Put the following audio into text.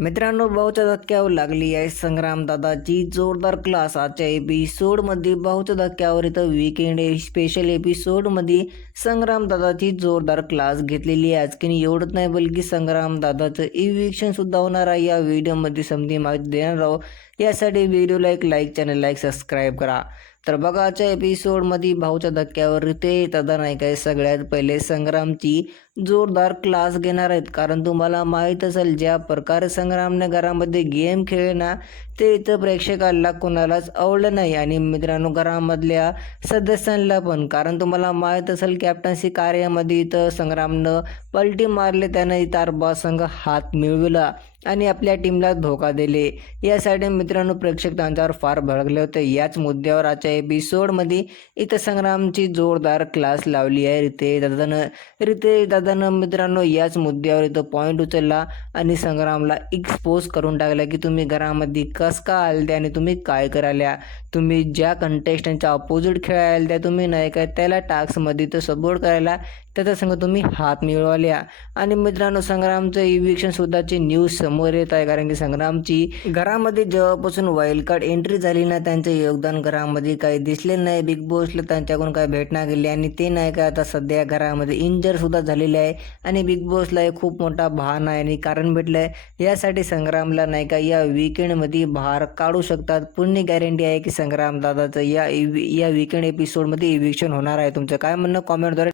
मित्रांनो भाऊच्या धक्क्यावर लागली आहे संग्राम दादाची. जोरदार क्लास आजच्या एपिसोडमध्ये भाऊच्या धक्क्यावर इथं विकेंड स्पेशल एपिसोडमध्ये संग्राम दादाची जोरदार क्लास घेतलेली आहे. आजकीन एवढंच नाही बल्कि संग्राम दादाचं इविक्शन सुद्धा होणार आहे. या व्हिडिओमध्ये समधी माहिती देणार आहोत. यासाठी व्हिडिओला एक लाईक चॅनल लाईक सबस्क्राईब करा. तर बघाच्या एपिसोडमध्ये भाऊच्या धक्क्यावर ते दादा नाही काय सगळ्यात पहिले संग्रामची जोरदार क्लास घेणार आहेत. कारण तुम्हाला माहीत असेल ज्या प्रकारे संग्रामने घरामध्ये गेम खेळले ना ते इथं प्रेक्षकाला कोणालाच आवडलं नाही. आणि मित्रांनो घरामधल्या सदस्यांना पण. कारण तुम्हाला माहीत असेल कॅप्टन्सी कार्यामध्ये इथं संग्रामनं पलटी मारले त्यानं इथं अरबा संघ हात मिळविला. आणि आपल्या टीमला धोका दिले. यासाठी मित्रांनो प्रेक्षक त्यांच्यावर फार भडकले होते. याच मुद्द्यावर आजच्या एपिसोडमध्ये इथं संग्रामची जोरदार क्लास लावली आहे. रिते दादानं रिते दादानं मित्रांनो याच मुद्द्यावर इथं पॉईंट उचलला आणि संग्रामला एक्सपोज करून टाकला की तुम्ही घरामध्ये कस का आलते आणि तुम्ही काय करायला? तुम्ही ज्या कंटेस्टंटच्या अपोजिट खेळायला त्या तुम्ही नाही काय त्याला टास्कमध्ये तर सपोर्ट करायला त्याचा संग तुम्ही हात मिळवल्या. आणि मित्रांनो संग्रामचं इविक्शन सुद्धाची न्यूज समोर येत आहे कारण की संग्रामची घरामध्ये जेव्हापासून वाईल्ड कार्ड एंट्री झाली ना त्यांचं योगदान घरामध्ये काही दिसले नाही. बिग बॉसला त्यांच्याकडून काही भेटना गेली आणि ते नाही का आता सध्या घरामध्ये इंजर सुद्धा झालेले आहे. आणि बिग बॉसला एक खूप मोठा भान आहे आणि कारण भेटलं आहे यासाठी संग्रामला नाही का या विकेंडमध्ये भार काढू शकतात. पूर्ण गॅरंटी आहे की संग्राम दादाचं या या विकेंड एपिसोडमध्ये इव्हिक्शन होणार आहे. तुमचं काय म्हणणं? कॉमेंटद्वारे